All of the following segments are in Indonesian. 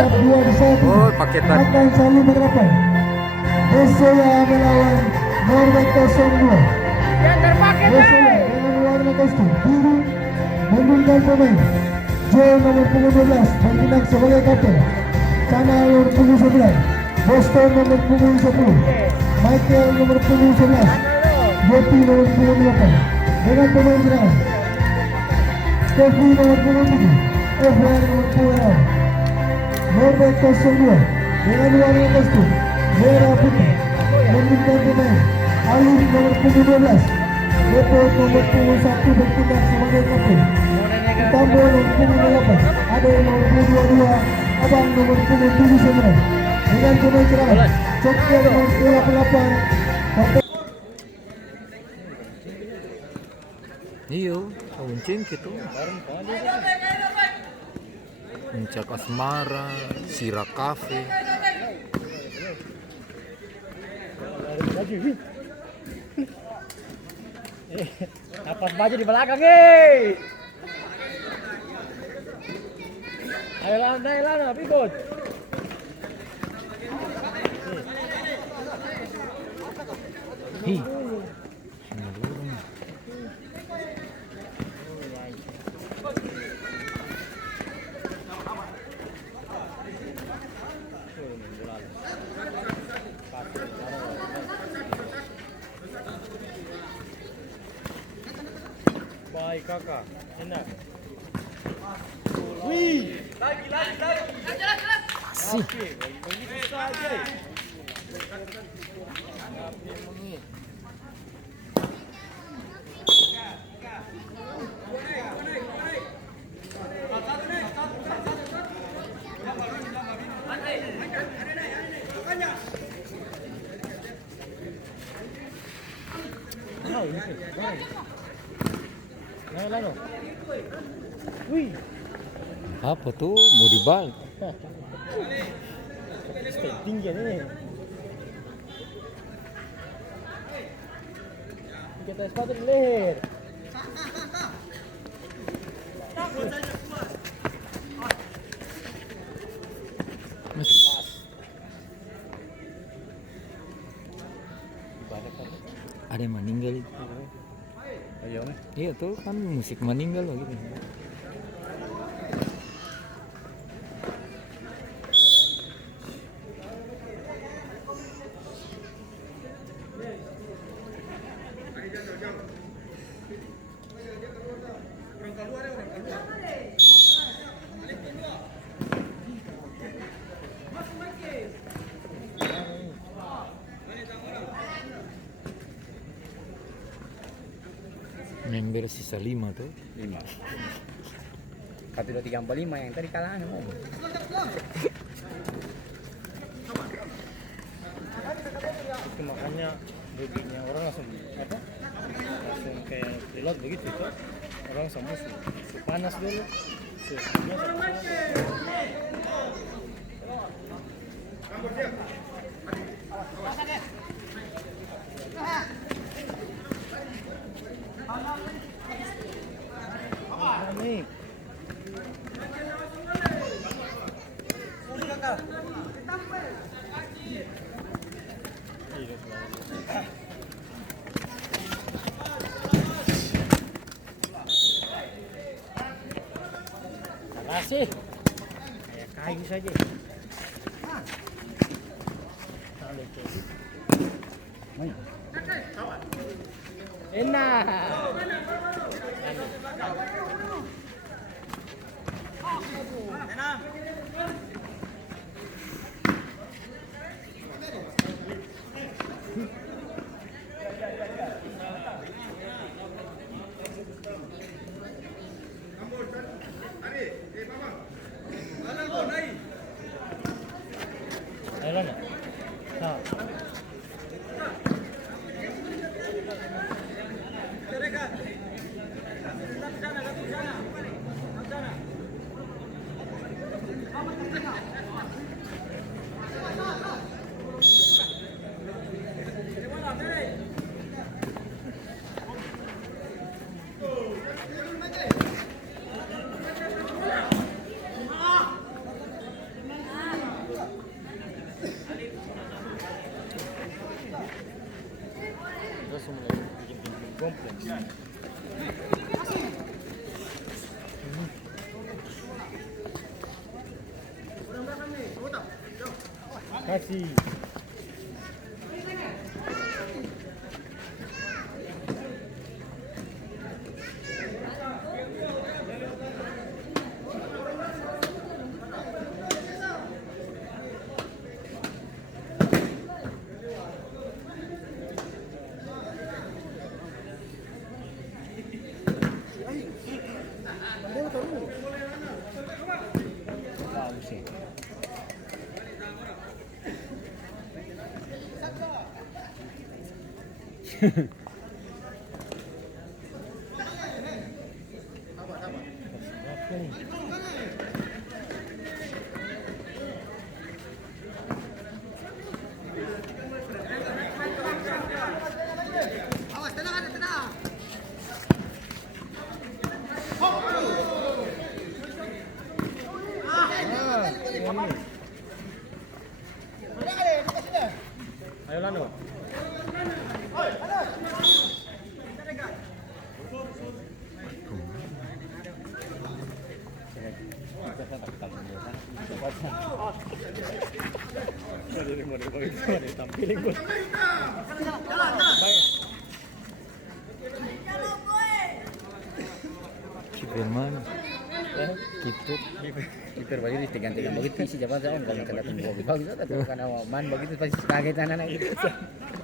tetap 2-1. Oh, paketan. Akan saling berhadapan. Desoya melawan Norway 02. Yang terpakai Desoya dengan warna kostum biru menunggang pemain Joe nomor punggung 12 bertindak sebagai kapten. Chana nomor punggung 11, Boston nomor punggung 10, Michael nomor punggung 11, Yopi nomor punggung 8 dengan pemain serangan Kevi nomor punggung 7, Efrain nomor punggung 6. Norway 02 dengan warna kostum merah putih menunggang pemain Alif nomor punggung 12, Depot nomor punggung 1 bertindak sebagai kapten. Tambo nomor punggung 8, Ade nomor punggung 22, Abang nomor punggung 79 dengan pemain serangan Cokya nomor 28. Iyo, kauncing gitu. Puncak Asmara, Sira Cafe. Atas baju di belakang, hei. Ayo Lana, pikut. Hi. Baik kakak, enak. Lagi. Asih. Begitu saja. Lano. Wih. Apa tuh? Mau dibalik. Tinggi ini. Kita sepatu di leher. Ada yang meninggal itu. Ayo. Iya tuh kan musik meninggal loh gitu. Member sisa 5 tuh. 5. 1, 2, 3, 4, 5 yang tadi kalah mau. Itu makanya baginya orang langsung apa? Langsung kayak pilot begitu itu. Orang langsung musuh. Panas dulu. Nih. Kasih. Kayak kayu saja. Enak. Ayo Lana. Nah. Kasih. Bagus sih. Ayo Lando. Tampilin gue. Kiper mana? Kiper. Kiper begitu digantikan begitu sih jabat saya kalau kena tunggu bagus atau karena man begitu pasti kaget anak itu.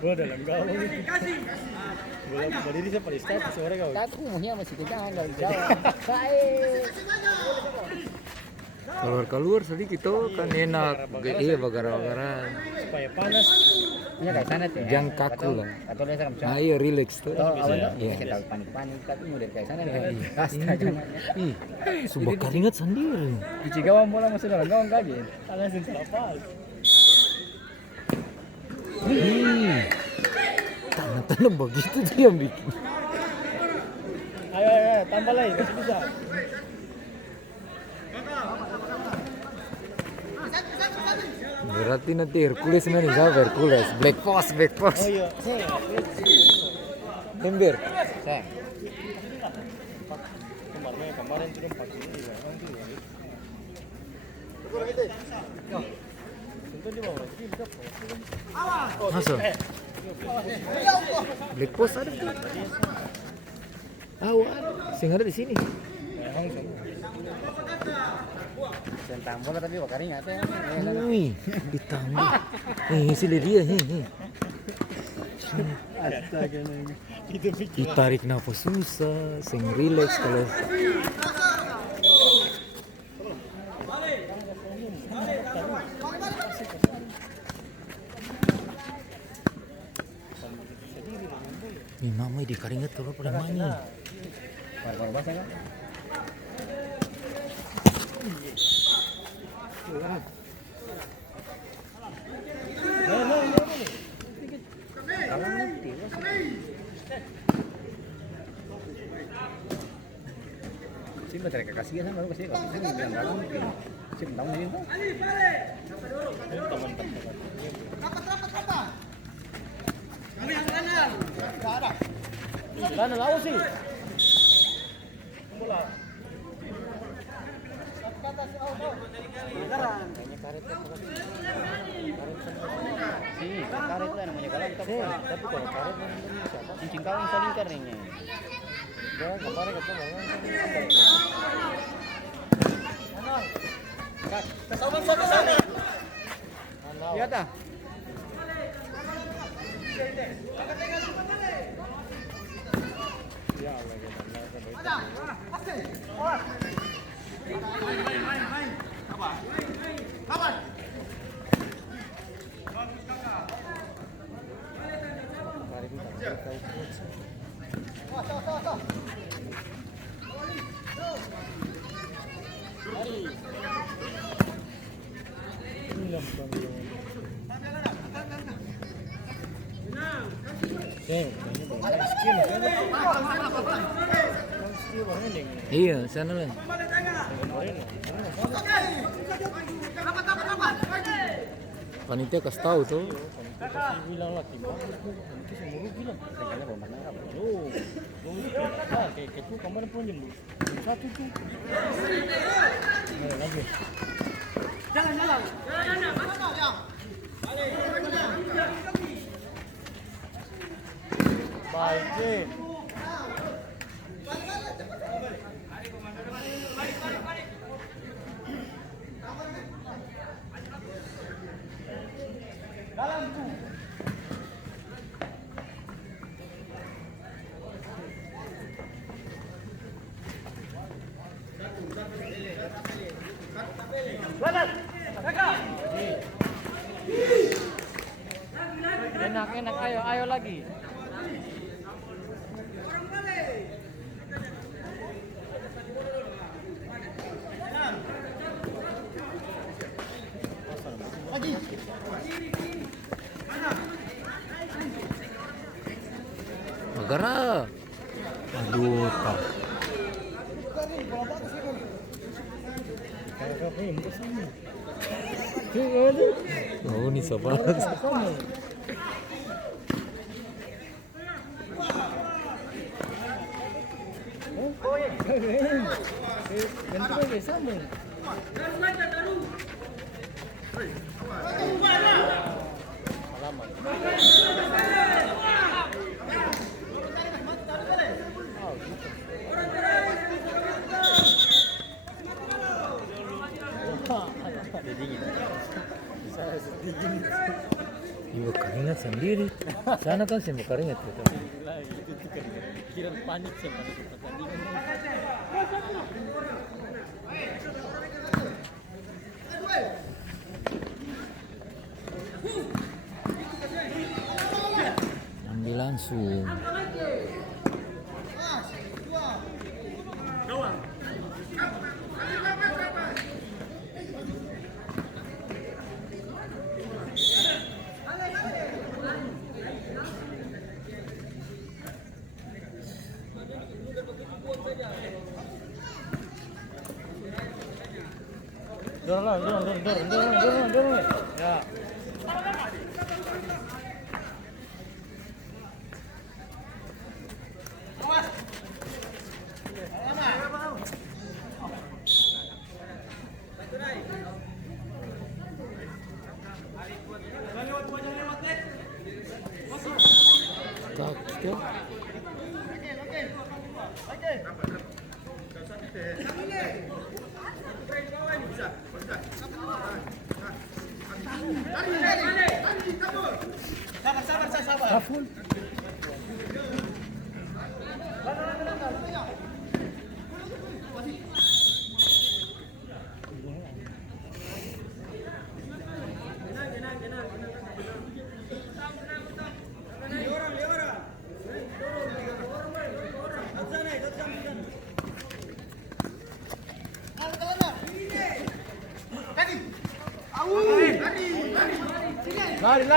Gue udah lenggau. Gue berdiri saya pada start sore kau. Tapi umumnya masih kita enggak jawab. Baik. Keluar sedikit tuh kan enak. Iya bagara-bagaran. Supaya panas. Iya kayak sana tuh. Jangan kaku lah. Atau biasa kamu Nah iya relax tuh. Oh, awal tuh Iya. bisa tahu panik-panik tapi model kayak sana nih. Astaga. Ih, subah keringat sendiri. Di Cigawan bola masuk dalam gawang kaget. Langsung terlepas. Tanah-tanah begitu tuh yang bikin. Ayo, tambah lagi, masih bisa. Berarti nanti Hercules mana siapa Hercules? Black Force. Oh iya, Ember. Saya. kemarin turun 4 ini ya. Tentu di bawah lagi bisa. Masa? Black Force ada tuh. Sing ada di sini. Tentang bola tapi bakar ingat ya. Wih, ditambah. Sini dia. Astaga. Itu pikir. Ditarik nafas susah, sing relax kalau ini mama di keringat kalau pada mana? Baru bahasa kan? Sih betul kekasih kan baru kasih kalau bisa bilang dalam sih tahu nih kok. Mana lawan sih? Kayaknya karet sih, karet lah namanya galang tapi kalau karet namanya siapa? Cincin kawin saling keringnya. Jangan kemarin kata galang iya dah. Ya Allah, Iya, sana lah. Panitia kasih tahu tuh. Kasih bilang lah tim bagus tuh, nanti semua bilang. Mereka belum pernah apa. Oh, kayak itu kemarin pun jam 1 tuh. Ada lagi. Baik. Enak, ayo lagi. Magara. Aduh, Kak. Kakak ini kesini. Oh, ini sobat. Ganti lagi sama. Ibu keringat sendiri. Sana kan sih mau keringat gitu. Kira panik sih pada pertandingan. Ambil langsung. Dorong. Ya. Kaki. Kaful.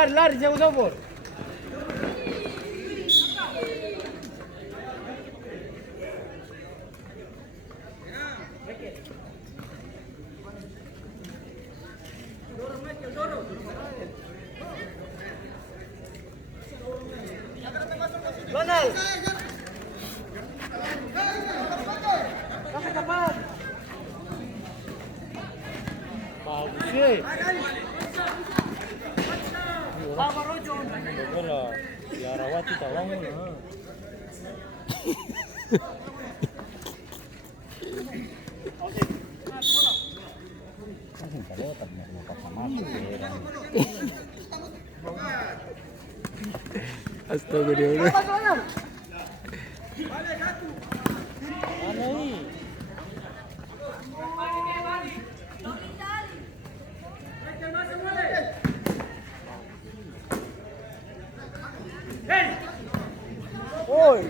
Lari, jauh. Bagus sih. Bola, ya Rawati tolong na. Kasing kalimutan mo magpapamasok eh. Astagfirullah. Ano ini? Oi.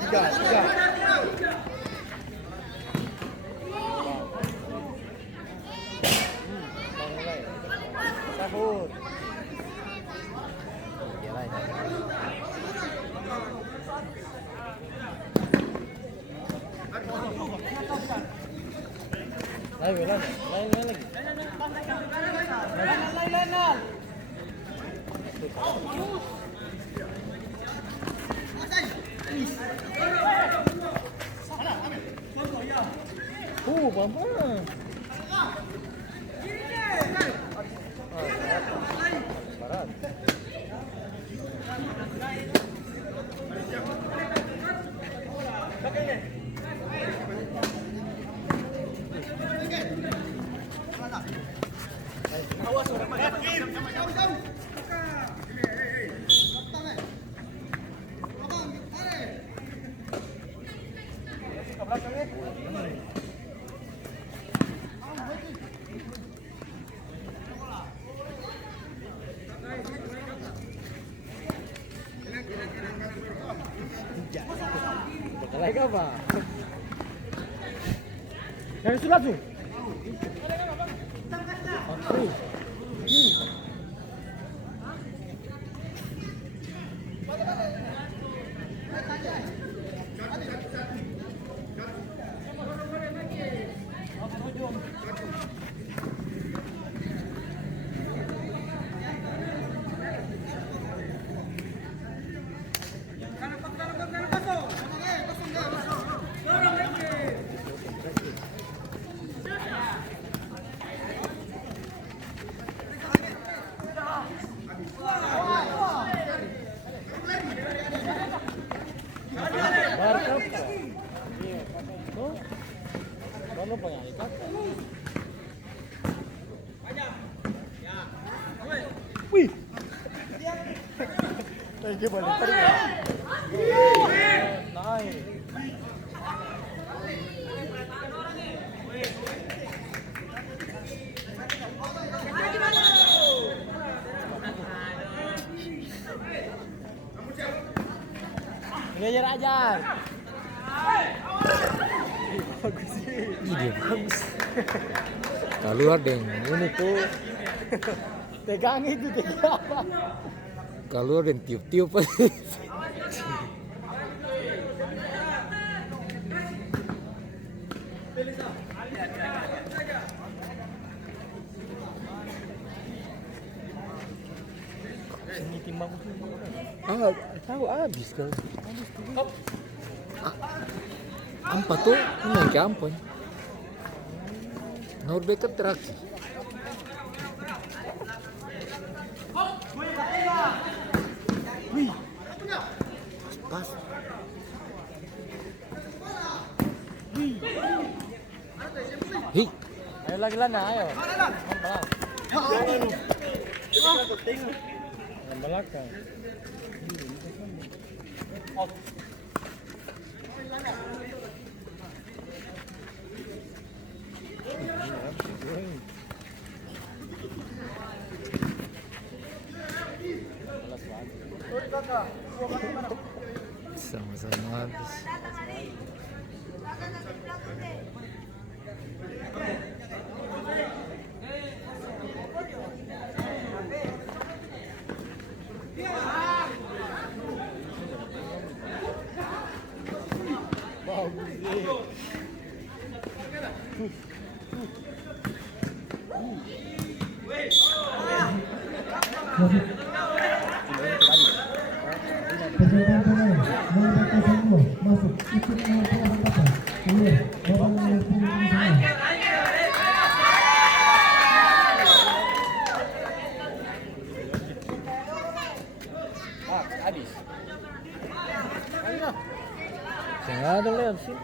Tiga. Mulai. Sahur. Jalan. Lain lagi. Mama. Barat. Lagi apa? Dari surat tuh. Ano pa yan? Ikat? Wih! Thank you, balik pa rin. Nice. Ngejar-ajar. Bagus sih. Ide bagus. Kalau ada yang ini tuh, Tegang itu tegang apa? kalau ada yang tiup-tiup. Ini timbang. Tahu habis kau. Ampa tuh main ke ampun. Norbert terakhir. Pas. Hei, Ayo lagi Lana, ayo. Yang belakang. sama-sama habis. Peserta pemain nomor 02 masuk ikut nomor 8 keluar babak nomor 10 Habis. Saya ada lihat sih.